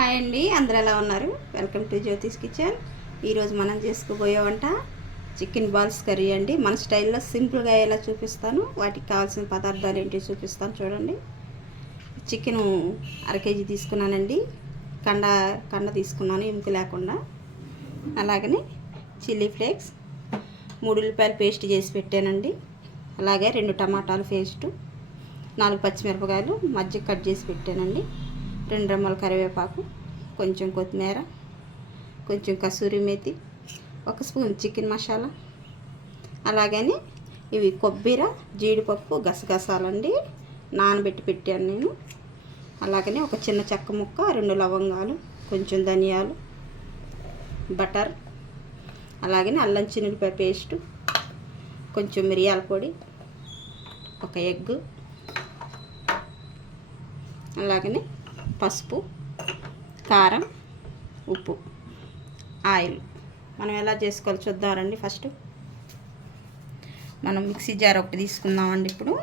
Hi అండి, అందరూ ఎలా ఉన్నారు? Welcome to Jyothish kitchen. ఈరోజు మనం చేసుకోబోయే వంట చికెన్ బాల్స్ కర్రీ అండి. మన స్టైల్లో సింపుల్గా ఎలా చూపిస్తాను, వాటికి కావాల్సిన పదార్థాలు ఏంటి చూపిస్తాను చూడండి. చికెను 1/2 కేజీ తీసుకున్నానండి. కండ తీసుకున్నాను, ఎముక లేకుండా. అలాగనే చిల్లీ ఫ్లేక్స్, 3 ఉల్లిపాయలు పేస్ట్ చేసి పెట్టానండి. అలాగే 2 టమాటాలు పేస్టు, 4 పచ్చిమిరపకాయలు మధ్య కట్ చేసి పెట్టానండి. 2 రెమ్మల కరివేపాకు, కొంచెం కొత్తిమీర, కొంచెం కసూరి మేతి, 1 స్పూన్ చికెన్ మసాలా. అలాగని ఇవి కొబ్బరి, జీడిపప్పు, గసగసాలండి, నానబెట్టి పెట్టాను నేను. అలాగనే ఒక చిన్న చెక్క ముక్క, 2 లవంగాలు, కొంచెం ధనియాలు, బటర్, అలాగనే అల్లం చిన్నులపాయ పేస్టు, కొంచెం మిరియాల పొడి, 1 ఎగ్, అలాగనే పసుపు, కారం, ఉప్పు, ఆయిల్. మనం ఎలా చేసుకోవాలో చూద్దామండి. ఫస్ట్ మనం మిక్సీ జార్ ఒకటి తీసుకుందామండి. ఇప్పుడు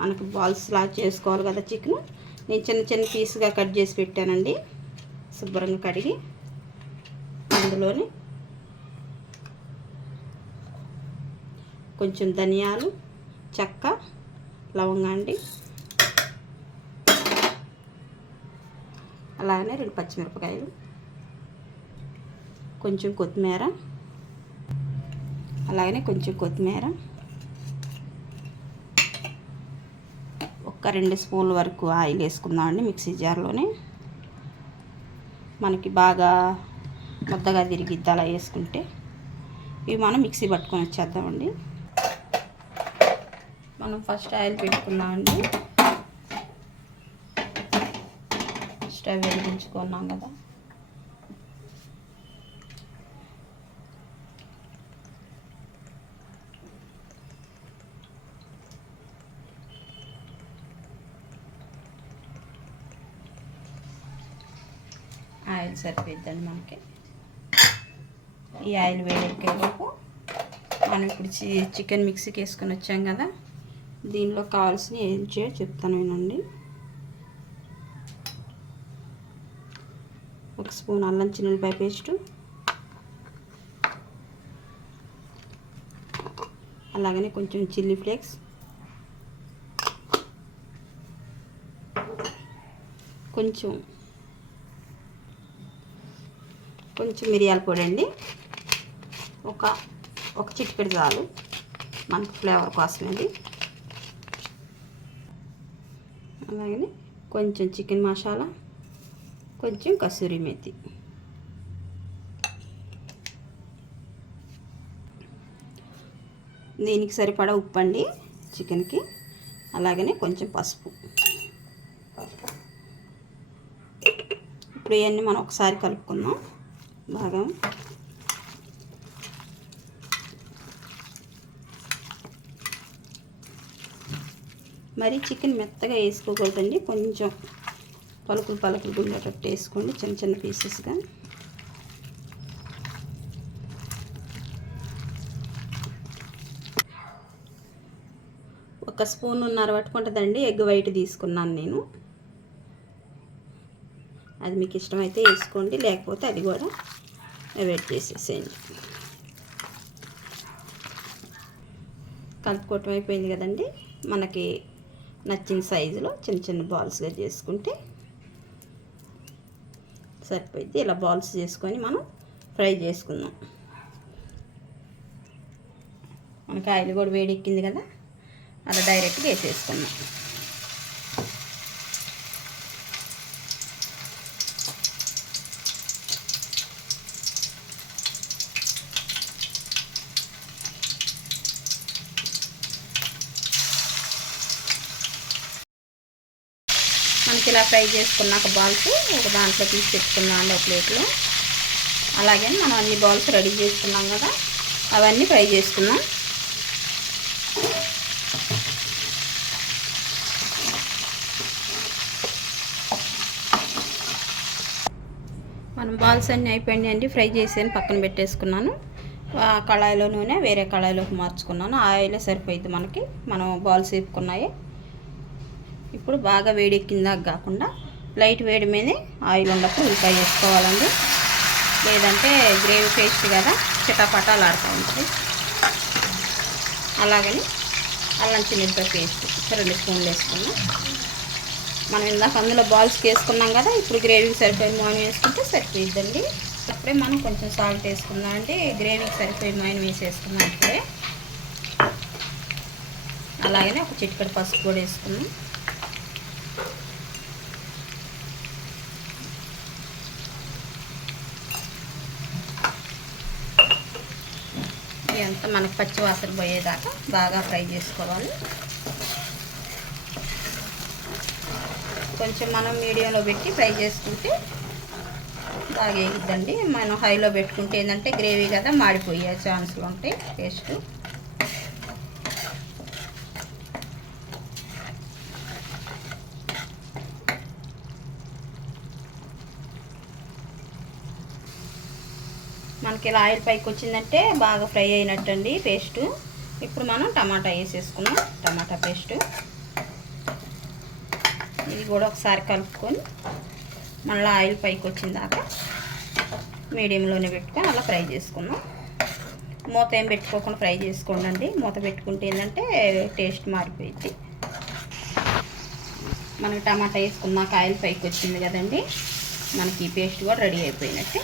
మనకు బాల్స్ లా చేసుకోవాలి కదా చికెన్. నేను చిన్న చిన్న పీసుగా కట్ చేసి పెట్టానండి, శుభ్రంగా కడిగి. అందులోని కొంచెం ధనియాలు, చెక్క, లవంగా అండి, అలాగనే 2 పచ్చిమిరపకాయలు, కొంచెం కొత్తిమీర, అలాగనే కొంచెం కొత్తిమీర, ఒక 2 స్పూన్ల వరకు ఆయిల్ వేసుకుందామండి మిక్సీ జార్లోనే. మనకి బాగా ముద్దగా తిరిగిద్ది అలా వేసుకుంటే. ఇవి మనం మిక్సీ పట్టుకొని వచ్చేద్దామండి. మనం ఫస్ట్ ఆయిల్ పెట్టుకుందామండి. స్టవ్ వెలిగించుకున్నాం కదా. ఆయిల్ సరిపోద్దండి మనకి. ఈ ఆయిల్ వేడెక్కేలోపు మనం ఇప్పుడు చికెన్ మిక్సీకి వేసుకొని వచ్చాం కదా, దీనిలో కావాల్సిన ఏం చేయాలో చెప్తాను వినండి. 1 స్పూన్ అల్లం చిన్నులపాయ పేస్టు, అలాగనే కొంచెం చిల్లీ ఫ్లేక్స్, కొంచెం మిరియాల పొడి అండి. ఒక చిటికెడు చాలు మనకు ఫ్లేవర్ కోసమేది. అలాగనే కొంచెం చికెన్ మసాలా, కొంచెం కసూరి మేతి, దీనికి సరిపడా ఉప్పు అండి చికెన్కి. అలాగనే కొంచెం పసుపు. ఇప్పుడు ఇవన్నీ మనం ఒకసారి కలుపుకుందాం బాగా. మరి చికెన్ మెత్తగా వేసుకోకూడదండి, కొంచెం పలుకులు ఉండేటట్టు వేసుకోండి, చిన్న చిన్న పీసెస్గా. ఒక స్పూన్ పట్టుకుంటుందండి ఎగ్ వైట్ తీసుకున్నాను నేను. అది మీకు ఇష్టమైతే వేసుకోండి, లేకపోతే అది కూడా అవాయిడ్ చేసేసేయండి. కలుపుకోవటం అయిపోయింది కదండి. మనకి నచ్చిన సైజులో చిన్న చిన్న బాల్స్గా చేసుకుంటే సరిపోయింది. ఇలా బాల్స్ చేసుకొని మనం ఫ్రై చేసుకుందాం. మనకి ఆయిల్ కూడా వేడెక్కింది కదా, అలా డైరెక్ట్గా వేసేసుకుందాం. మనకి ఇలా ఫ్రై చేసుకున్నాక బాల్స్ ఒక దాంట్లో తీసి పెట్టుకుందాం అండి, ఒక ప్లేట్లో. అలాగే మనం అన్ని బాల్స్ రెడీ చేసుకున్నాం కదా, అవన్నీ ఫ్రై చేసుకుందాం. మనం బాల్స్ అన్నీ అయిపోయినాయి అండి, ఫ్రై చేసి పక్కన పెట్టేసుకున్నాను. కళాయిలో నూనె వేరే కళాయిలోకి మార్చుకున్నాను. ఆయిలే సరిపోయింది మనకి, మనం బాల్స్ వేపుకున్నాయి. ఇప్పుడు బాగా వేడెక్కిందాక కాకుండా లైట్ వేడి మీదే ఆయిల్ ఉన్నప్పుడు ఉల్లిపాయ వేసుకోవాలండి. లేదంటే గ్రేవీ పేస్ట్ కదా చిటాపటాలు ఆడుతూ ఉంటుంది. అలాగని అల్లం చిన్నులపాయ పేస్ట్ 2 స్పూన్లు వేసుకున్నాం. మనం ఇందాక అందులో బాల్స్కి వేసుకున్నాం కదా, ఇప్పుడు గ్రేవీకి సరిపోయి మాయిన్ వేసుకుంటే సరిపోయిద్దండి. అప్పుడే మనం కొంచెం సాల్ట్ వేసుకుందాం అండి. గ్రేవీకి సరిపోయి మాయిన్ వేసేసుకున్నాం ఇప్పుడే. అలాగనే ఒక చిటికెడు పసుపు కూడా వేసుకున్నాం. ఇదంతా మనకు పచ్చి వాసన పోయేదాకా బాగా ఫ్రై చేసుకోవాలి. కొంచెం మనం మీడియంలో పెట్టి ఫ్రై చేసుకుంటే బాగా వేగిద్దండి. మనం హైలో పెట్టుకుంటే ఏంటంటే గ్రేవీ కదా మాడిపోయే ఛాన్సులు ఉంటాయి. టేస్ట్ మనకి ఇలా ఆయిల్ పైకి వచ్చిందంటే బాగా ఫ్రై అయినట్టండి పేస్టు. ఇప్పుడు మనం టమాటా వేసేసుకున్నాం. టమాటా పేస్టు ఇది కూడా ఒకసారి కలుపుకొని మళ్ళీ ఆయిల్ పైకి వచ్చిందాక మీడియంలోనే పెట్టుకొని అలా ఫ్రై చేసుకున్నాం. మూత ఏం పెట్టుకోకుండా ఫ్రై చేసుకోండి. మూత పెట్టుకుంటే ఏంటంటే టేస్ట్ మారిపోయింది. మనకి టమాటా వేసుకున్నాక ఆయిల్ పైకి వచ్చింది కదండి, మనకి ఈ పేస్ట్ కూడా రెడీ అయిపోయినట్టే.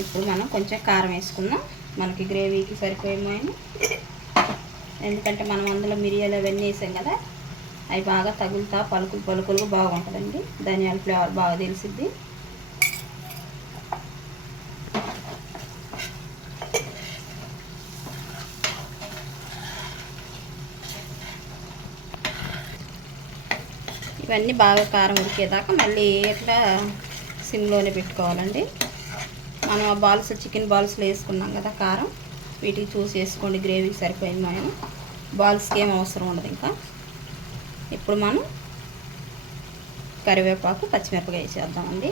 ఇప్పుడు మనం కొంచెం కారం వేసుకుందాం. మనకి గ్రేవీకి సరిపోయేమో, ఎందుకంటే మనం అందులో మిరియాలు అవన్నీ వేసాం కదా, అవి బాగా తగులుతా పలుకులుగా బాగుంటుందండి. ధనియాల ఫ్లేవర్ బాగా తెలిసిద్ది. ఇవన్నీ బాగా కారం ఉడికేదాకా మళ్ళీ ఇట్లా సిమ్లోనే పెట్టుకోవాలండి. మనం ఆ బాల్స్ చికెన్ బాల్స్లో వేసుకున్నాం కదా కారం, వీటికి చూసి వేసుకోండి. గ్రేవీకి సరిపోయింది. మనం బాల్స్కి ఏం అవసరం ఉండదు. ఇంకా ఇప్పుడు మనం కరివేపాకు పచ్చిమిరపకాయ వేసేద్దామండి.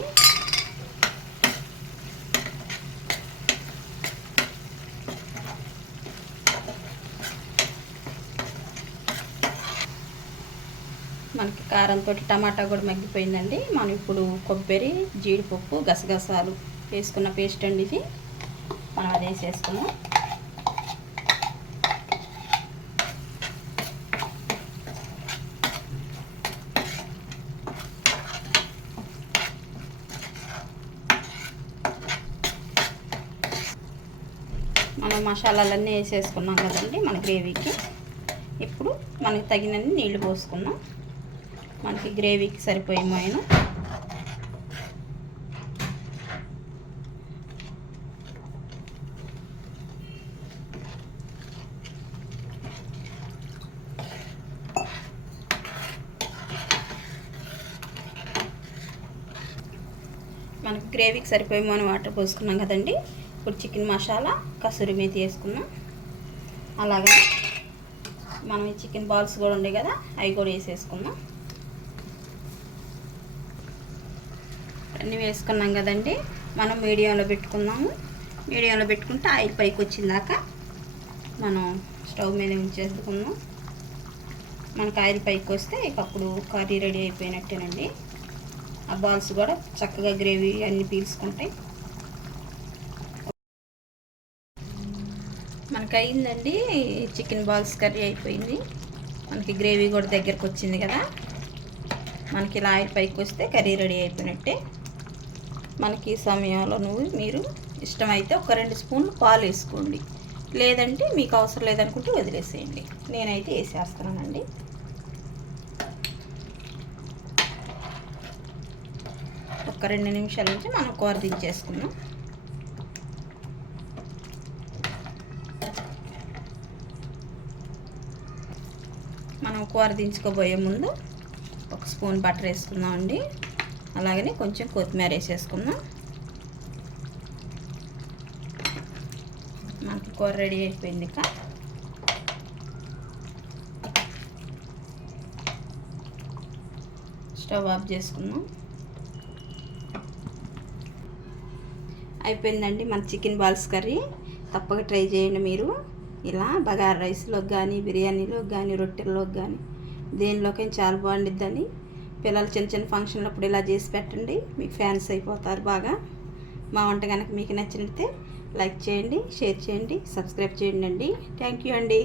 మనకి కారంతో టమాటా కూడా మగ్గిపోయిందండి. మనం ఇప్పుడు కొబ్బరి, జీడిపప్పు, గసగసాలు వేసుకున్న పేస్ట్ అండి ఇది. మనం అది వేసేసుకున్నాం. మనం మసాలాలన్నీ వేసేసుకున్నాం కదండి మన గ్రేవీకి. ఇప్పుడు మనకి తగినన్ని నీళ్లు పోసుకున్నాం. మనకి గ్రేవీకి సరిపోయే మోయను మనకి గ్రేవీకి సరిపోయే మోని వాటర్ పోసుకున్నాం కదండి. ఇప్పుడు చికెన్ మసాలా, కసూరి మేతి వేసుకున్నాం. అలాగే మనం ఈ చికెన్ బాల్స్ కూడా ఉండే కదా, అవి కూడా వేసేసుకున్నాం. అన్నీ వేసుకున్నాం కదండి. మనం మీడియంలో పెట్టుకున్నాము. మీడియంలో పెట్టుకుంటే ఆయిల్ పైకి వచ్చిందాక మనం స్టవ్ మీద ఉంచేసుకున్నాం. మనకు ఆయిల్ పైకి వస్తే ఇక అప్పుడు కర్రీ రెడీ అయిపోయినట్టేనండి. ఆ బాల్స్ కూడా చక్కగా గ్రేవీ అన్నీ పీల్చుకుంటాయి. మనకు అయిందండి చికెన్ బాల్స్ కర్రీ అయిపోయింది. మనకి గ్రేవీ కూడా దగ్గరకు వచ్చింది కదా. మనకి ఇలా ఆయిల్ పైకి వస్తే కర్రీ రెడీ అయిపోయినట్టే. మనకి ఈ సమయంలో మీరు ఇష్టమైతే ఒక 2 స్పూన్లు పాలు వేసుకోండి. లేదంటే మీకు అవసరం లేదనుకుంటే వదిలేసేయండి. నేనైతే వేసేస్తున్నానండి. ఒక 2 నిమిషాల నుంచి మనం కూర దించేసుకున్నాం. మనం కూర దించుకోబోయే ముందు 1 స్పూన్ బటర్ వేసుకుందాం అండి. అలాగనే కొంచెం కొత్తిమీర వేసేసుకుందాం. మనకి కూర రెడీ అయిపోయింది. ఇక స్టవ్ ఆఫ్ చేసుకుందాం. అయిపోయిందండి మన చికెన్ బాల్స్ కర్రీ. తప్పక ట్రై చేయండి మీరు. ఇలా బగారా రైస్లోకి కానీ, బిర్యానీలోకి కానీ, రొట్టెల్లోకి కానీ దేనిలోకి చాలా బాగుండిద్దని. పిల్లలు చిన్న చిన్న ఫంక్షన్లప్పుడు ఇలా చేసి పెట్టండి, మీకు ఫ్యాన్స్ అయిపోతారు బాగా. మా వంట కనుక మీకు నచ్చినట్లయితే లైక్ చేయండి, షేర్ చేయండి, సబ్స్క్రైబ్ చేయండి అండి. థ్యాంక్ యూ అండి.